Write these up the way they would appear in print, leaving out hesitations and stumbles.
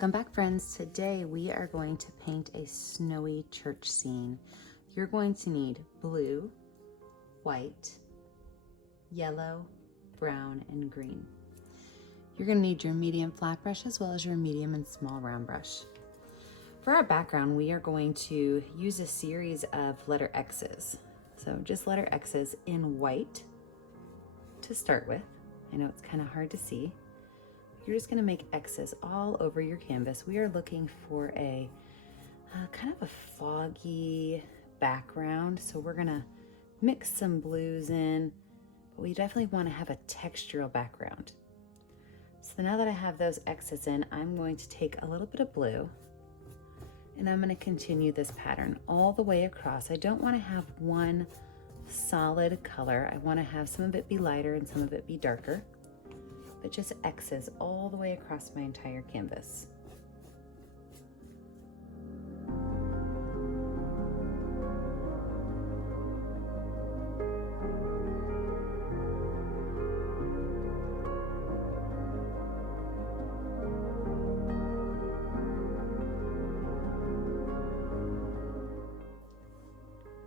Welcome back, friends. Today we are going to paint a snowy church scene. You're going to need blue, white, yellow, brown, and green. You're going to need your medium flat brush as well as your medium and small round brush. For our background, we are going to use a series of letter X's. So just letter X's in white to start with. I know it's kind of hard to see. You're just going to make X's all over your canvas. We are looking for a kind of a foggy background. So we're going to mix some blues in, but we definitely want to have a textural background. So now that I have those X's in, I'm going to take a little bit of blue and I'm going to continue this pattern all the way across. I don't want to have one solid color. I want to have some of it be lighter and some of it be darker, but just X's all the way across my entire canvas.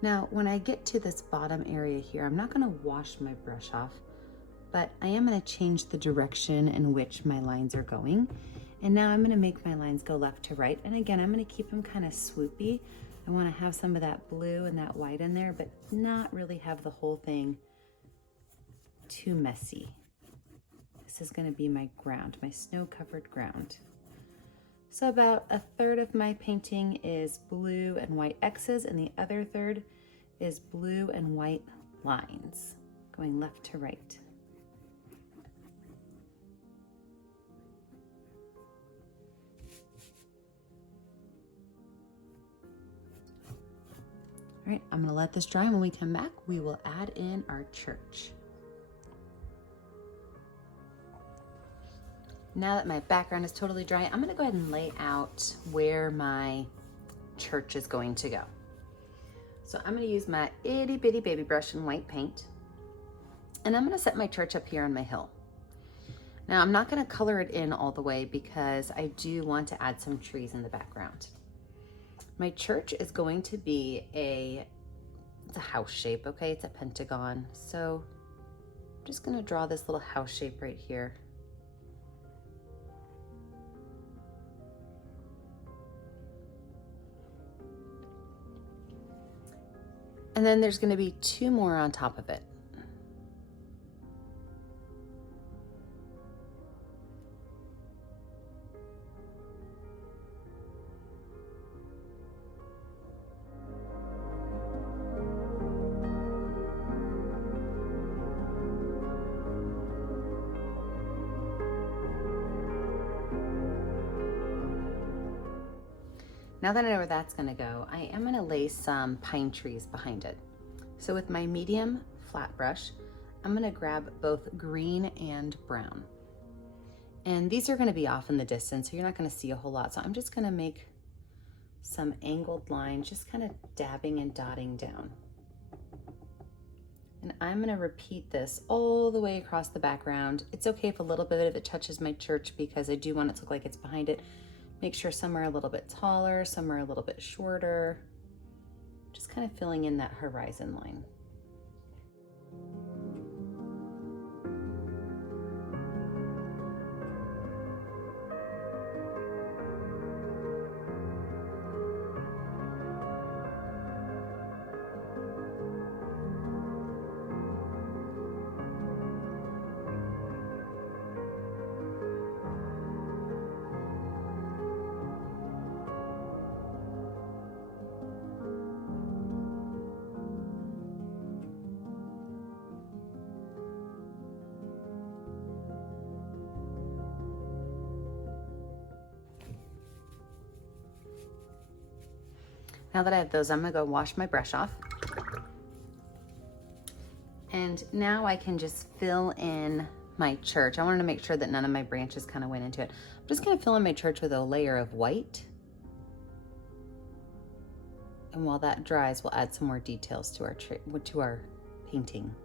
Now, when I get to this bottom area here, I'm not going to wash my brush off, but I am going to change the direction in which my lines are going. And now I'm going to make my lines go left to right. And again, I'm going to keep them kind of swoopy. I want to have some of that blue and that white in there, but not really have the whole thing too messy. This is going to be my ground, my snow-covered ground. So about a third of my painting is blue and white X's, and the other third is blue and white lines going left to right. All right, I'm gonna let this dry, and when we come back, we will add in our church. Now that my background is totally dry, I'm gonna go ahead and lay out where my church is going to go. So I'm gonna use my itty bitty baby brush and white paint, and I'm gonna set my church up here on my hill. Now I'm not gonna color it in all the way because I do want to add some trees in the background. My church is going to be it's a house shape, okay? It's a pentagon. So I'm just gonna draw this little house shape right here. And then there's gonna be two more on top of it. Now that I know where that's gonna go, I am gonna lay some pine trees behind it. So with my medium flat brush, I'm gonna grab both green and brown. And these are gonna be off in the distance, so you're not gonna see a whole lot. So I'm just gonna make some angled lines, just kind of dabbing and dotting down. And I'm gonna repeat this all the way across the background. It's okay if a little bit of it touches my church because I do want it to look like it's behind it. Make sure some are a little bit taller, some are a little bit shorter. Just kind of filling in that horizon line. Now that I have those, I'm gonna go wash my brush off. And now I can just fill in my church. I wanted to make sure that none of my branches kind of went into it. I'm just gonna fill in my church with a layer of white. And while that dries, we'll add some more details to our painting.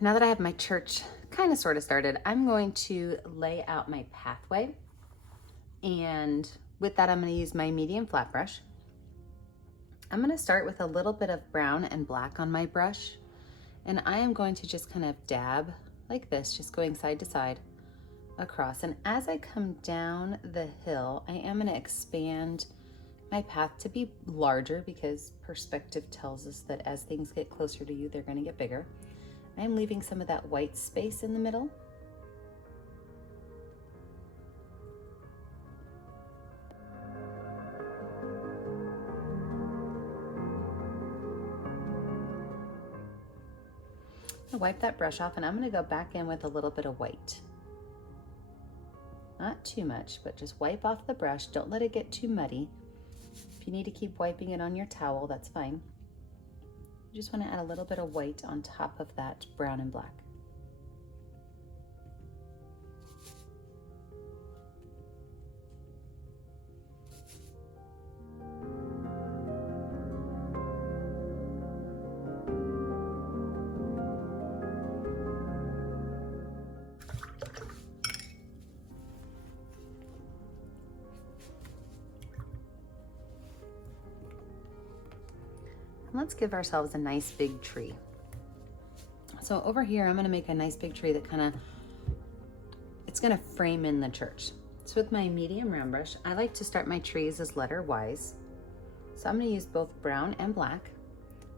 now that I have my church kind of sort of started, I'm going to lay out my pathway. And with that, I'm going to use my medium flat brush. I'm going to start with a little bit of brown and black on my brush. And I am going to just kind of dab like this, just going side to side across. And as I come down the hill, I am going to expand my path to be larger because perspective tells us that as things get closer to you, they're going to get bigger. I'm leaving some of that white space in the middle. I'll wipe that brush off and I'm going to go back in with a little bit of white. Not too much, but just wipe off the brush. Don't let it get too muddy. If you need to keep wiping it on your towel, that's fine. You just want to add a little bit of white on top of that brown and black. Let's give ourselves a nice big tree. So over here, I'm gonna make a nice big tree that it's gonna frame in the church. So with my medium round brush, I like to start my trees as letter Ys. So I'm gonna use both brown and black,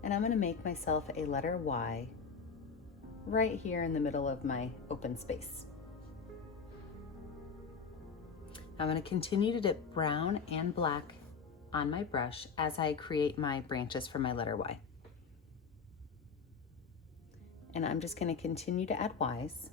and I'm gonna make myself a letter Y right here in the middle of my open space. I'm gonna continue to dip brown and black on my brush as I create my branches for my letter Y. And I'm just going to continue to add Ys.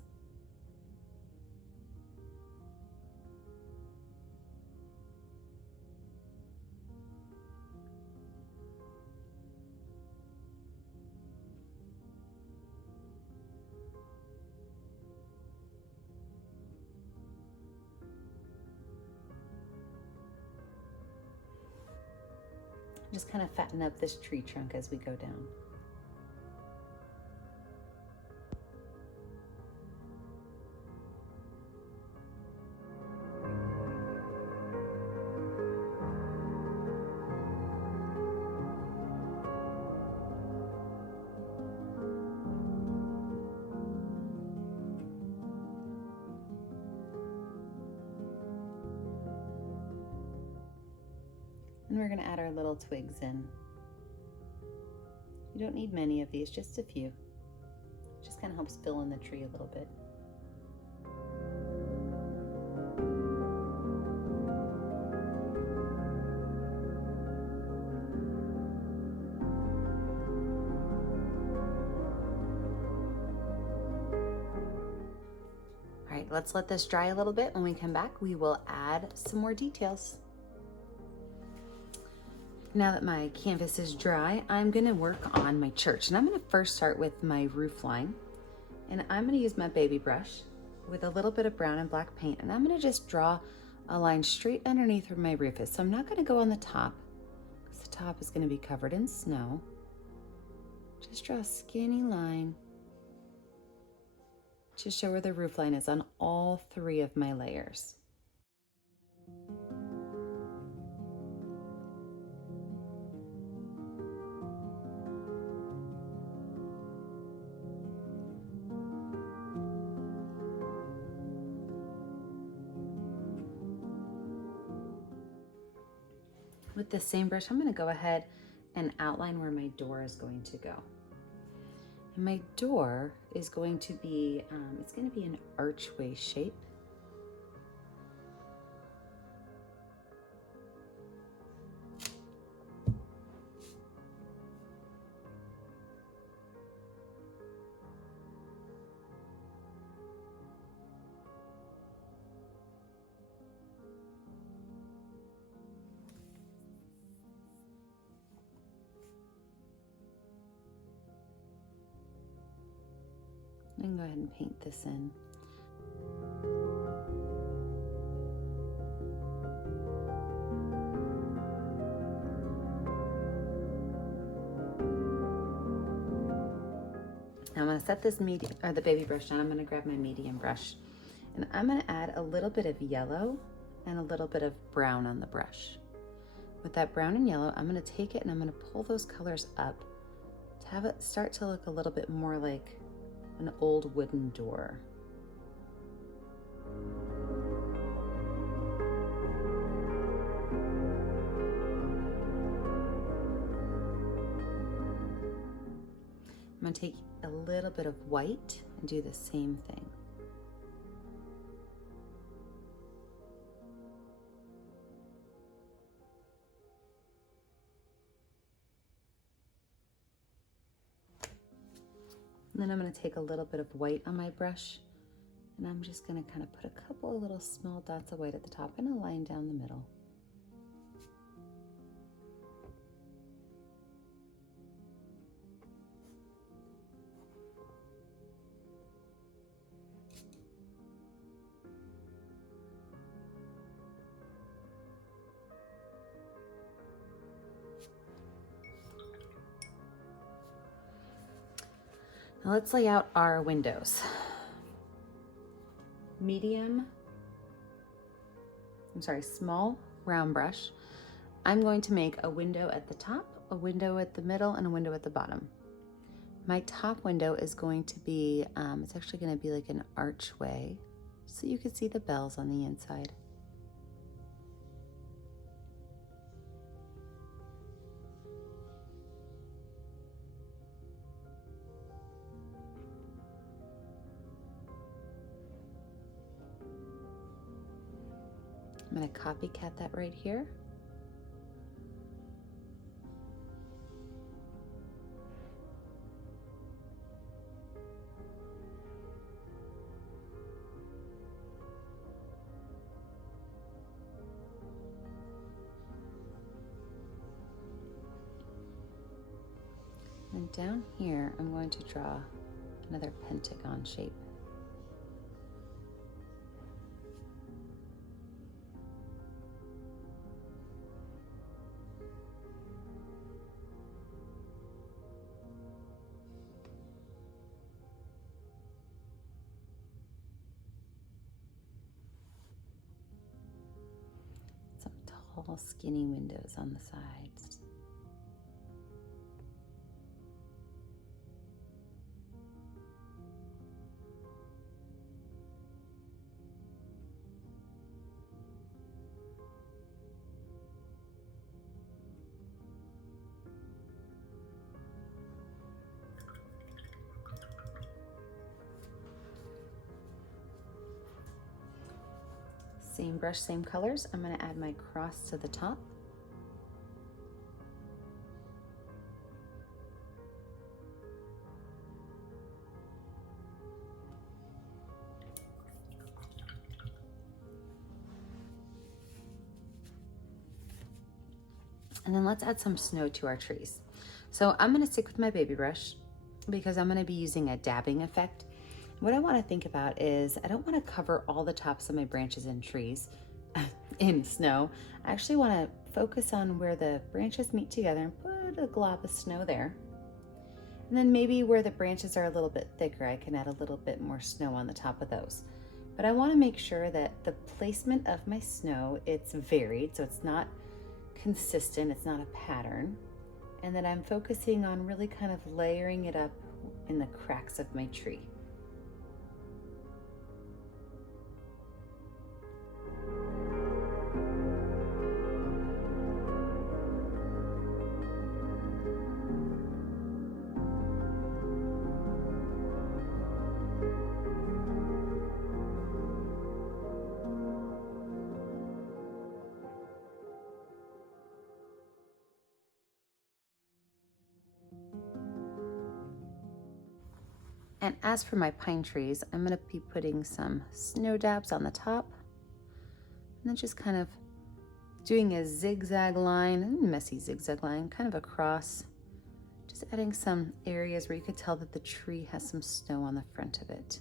Just kind of fatten up this tree trunk as we go down. And we're going to add our little twigs in. You don't need many of these, just a few. Just kind of helps fill in the tree a little bit. All right, let's let this dry a little bit. When we come back, we will add some more details. Now that my canvas is dry, I'm gonna work on my church. And I'm gonna first start with my roof line. And I'm gonna use my baby brush with a little bit of brown and black paint. And I'm gonna just draw a line straight underneath where my roof is. So I'm not gonna go on the top, because the top is gonna be covered in snow. Just draw a skinny line to show where the roof line is on all 3 of my layers. With the same brush, I'm going to go ahead and outline where my door is going to go. And my door is going to be, it's going to be an archway shape. And go ahead and paint this in. Now I'm going to set this the baby brush down. I'm gonna grab my medium brush and I'm gonna add a little bit of yellow and a little bit of brown on the brush. With that brown and yellow, I'm gonna take it and I'm gonna pull those colors up to have it start to look a little bit more like an old wooden door. I'm gonna take a little bit of white and do the same thing. And then I'm going to take a little bit of white on my brush and I'm just going to kind of put a couple of little small dots of white at the top and a line down the middle. Now let's lay out our windows. Small round brush. I'm going to make a window at the top, a window at the middle, and a window at the bottom. My top window is going to be, it's actually going to be like an archway, so you can see the bells on the inside. I'm going to copycat that right here. And down here, I'm going to draw another pentagon shape. Some tall, skinny windows on the sides. Same brush, same colors. I'm going to add my cross to the top. And then let's add some snow to our trees. So I'm going to stick with my baby brush because I'm going to be using a dabbing effect. What I want to think about is I don't want to cover all the tops of my branches and trees in snow. I actually want to focus on where the branches meet together and put a glob of snow there. And then maybe where the branches are a little bit thicker, I can add a little bit more snow on the top of those. But I want to make sure that the placement of my snow, it's varied, so it's not consistent, it's not a pattern, and that I'm focusing on really kind of layering it up in the cracks of my tree. And as for my pine trees, I'm going to be putting some snow dabs on the top and then just kind of doing a zigzag line, messy zigzag line, kind of across, just adding some areas where you could tell that the tree has some snow on the front of it.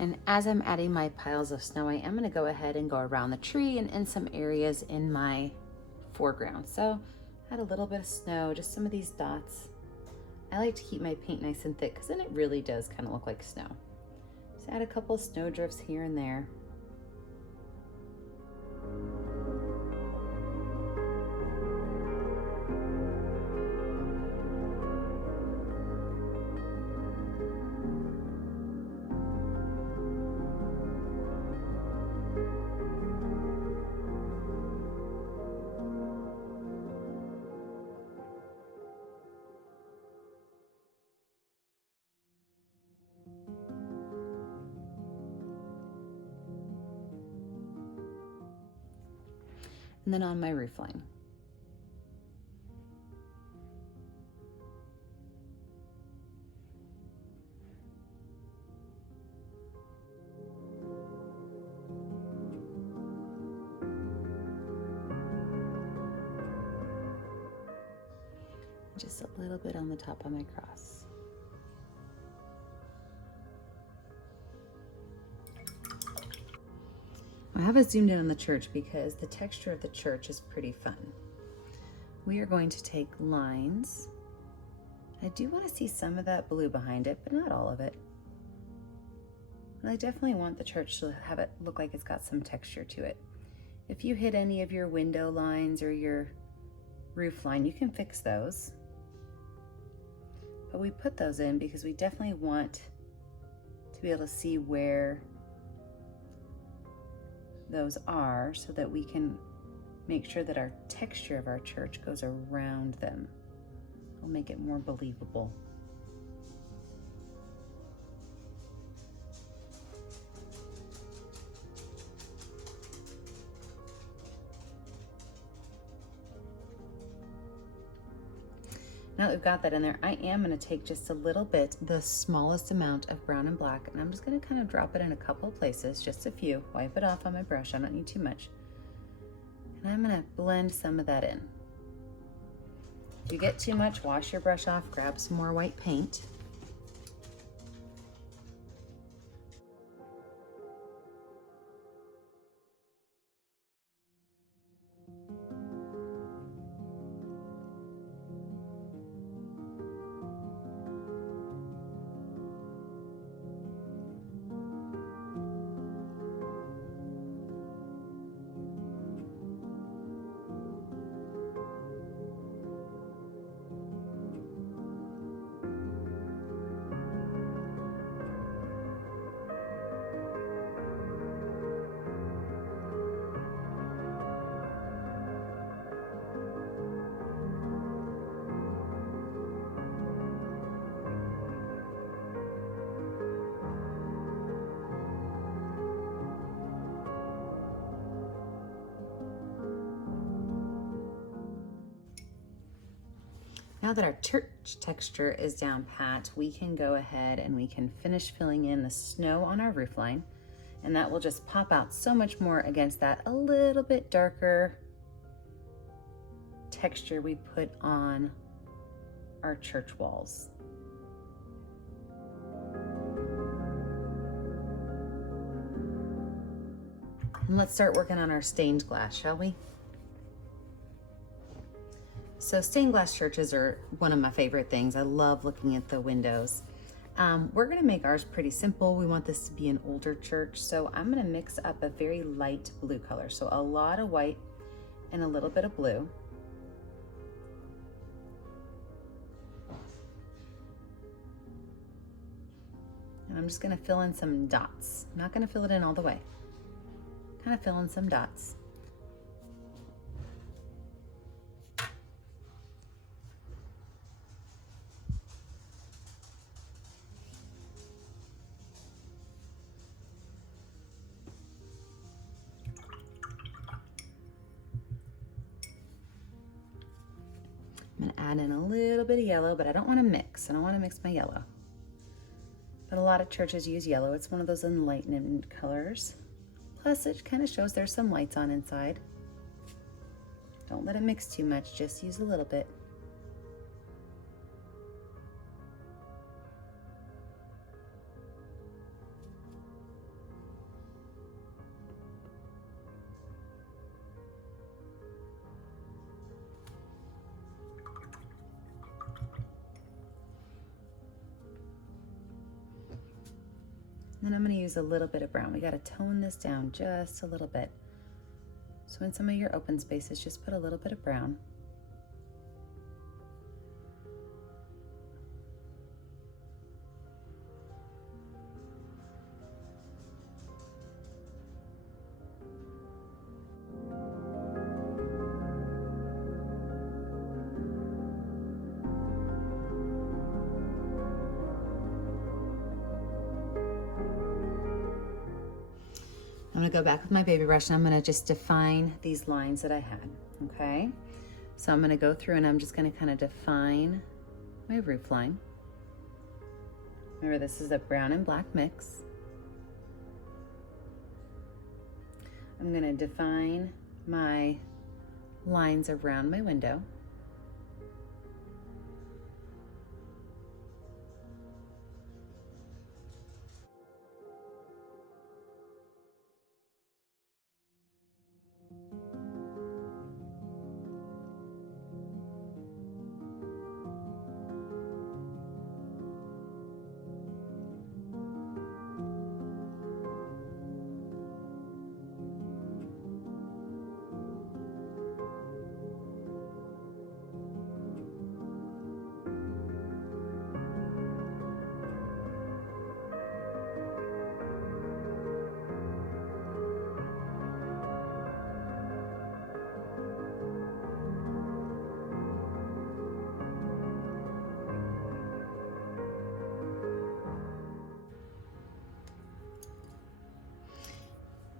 And as I'm adding my piles of snow, I am going to go ahead and go around the tree and in some areas in my foreground. So add a little bit of snow, just some of these dots. I like to keep my paint nice and thick because then it really does kind of look like snow. Just add a couple of snow drifts here and there. And then on my roof line. Just a little bit on the top of my cross. I have it zoomed in on the church because the texture of the church is pretty fun. We are going to take lines. I do want to see some of that blue behind it, but not all of it. And I definitely want the church to have it look like it's got some texture to it. If you hit any of your window lines or your roof line, you can fix those. But we put those in because we definitely want to be able to see where those are so that we can make sure that our texture of our church goes around them. It'll make it more believable. Now that we've got that in there, I am going to take just a little bit, the smallest amount of brown and black, and I'm just going to kind of drop it in a couple of places, just a few. Wipe it off on my brush. I don't need too much. And I'm going to blend some of that in. If you get too much, wash your brush off, grab some more white paint. Now that our church texture is down pat, we can go ahead and we can finish filling in the snow on our roof line, and that will just pop out so much more against that a little bit darker texture we put on our church walls. And let's start working on our stained glass, shall we? So stained glass churches are one of my favorite things. I love looking at the windows. We're gonna make ours pretty simple. We want this to be an older church, so I'm gonna mix up a very light blue color. So a lot of white and a little bit of blue. And I'm just gonna fill in some dots. I'm not gonna fill it in all the way. Kind of fill in some dots. I'm gonna add in a little bit of yellow, but I don't wanna mix. I don't wanna mix my yellow. But a lot of churches use yellow. It's one of those enlightenment colors. Plus it kind of shows there's some lights on inside. Don't let it mix too much, just use a little bit. Then I'm going to use a little bit of brown. We got to tone this down just a little bit. So in some of your open spaces, just put a little bit of brown. I'm gonna go back with my baby brush and I'm gonna just define these lines that I had, okay? So I'm gonna go through and I'm just gonna kind of define my roof line. Remember, this is a brown and black mix. I'm gonna define my lines around my window.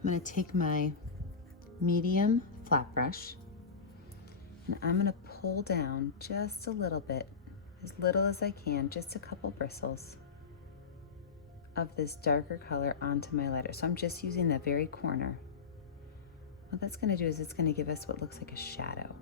I'm going to take my medium flat brush and I'm going to pull down just a little bit, as little as I can, just a couple bristles of this darker color onto my lighter. So I'm just using the very corner. What that's going to do is it's going to give us what looks like a shadow.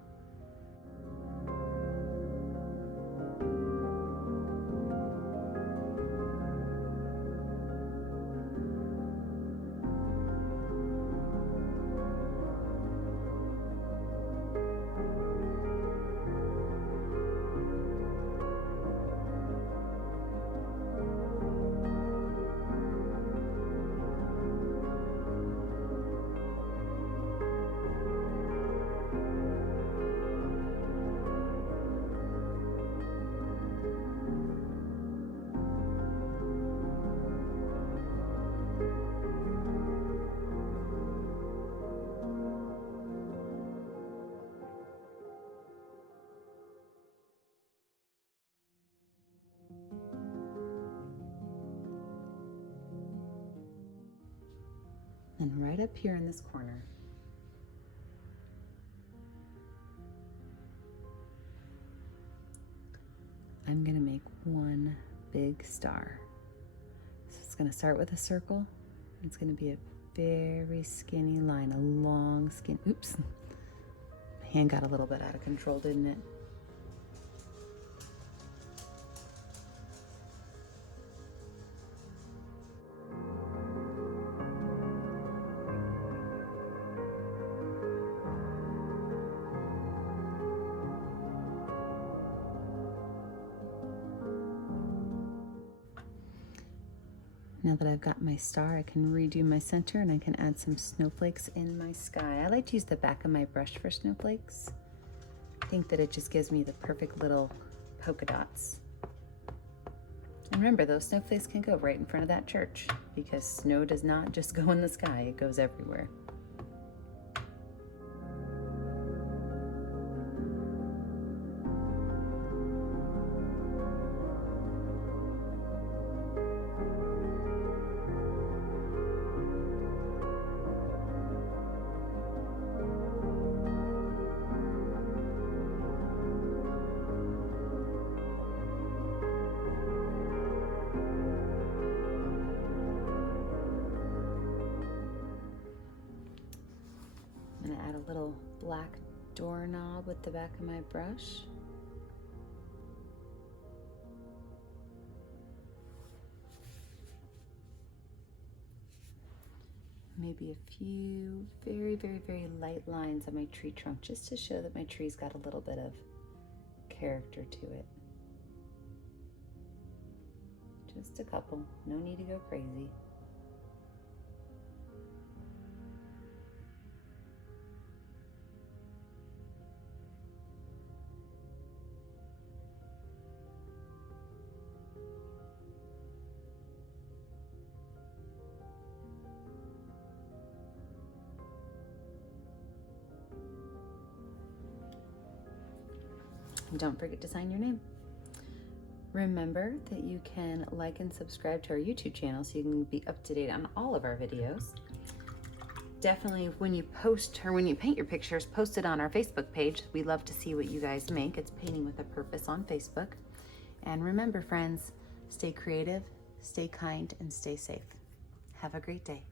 And right up here in this corner, I'm going to make one big star. So it's going to start with a circle. It's going to be a very skinny line, a long skin. Oops, my hand got a little bit out of control, didn't it? Now that I've got my star, I can redo my center and I can add some snowflakes in my sky. I like to use the back of my brush for snowflakes. I think that it just gives me the perfect little polka dots. And remember, those snowflakes can go right in front of that church because snow does not just go in the sky, it goes everywhere. I'm going to add a little black doorknob with the back of my brush. Maybe a few very, very, very light lines on my tree trunk just to show that my tree's got a little bit of character to it. Just a couple, no need to go crazy. And don't forget to sign your name. Remember that you can like and subscribe to our YouTube channel so you can be up to date on all of our videos. Definitely when you post or when you paint your pictures, post it on our Facebook page. We love to see what you guys make. It's Painting with a Purpose on Facebook. And remember, friends, stay creative, stay kind, and stay safe. Have a great day.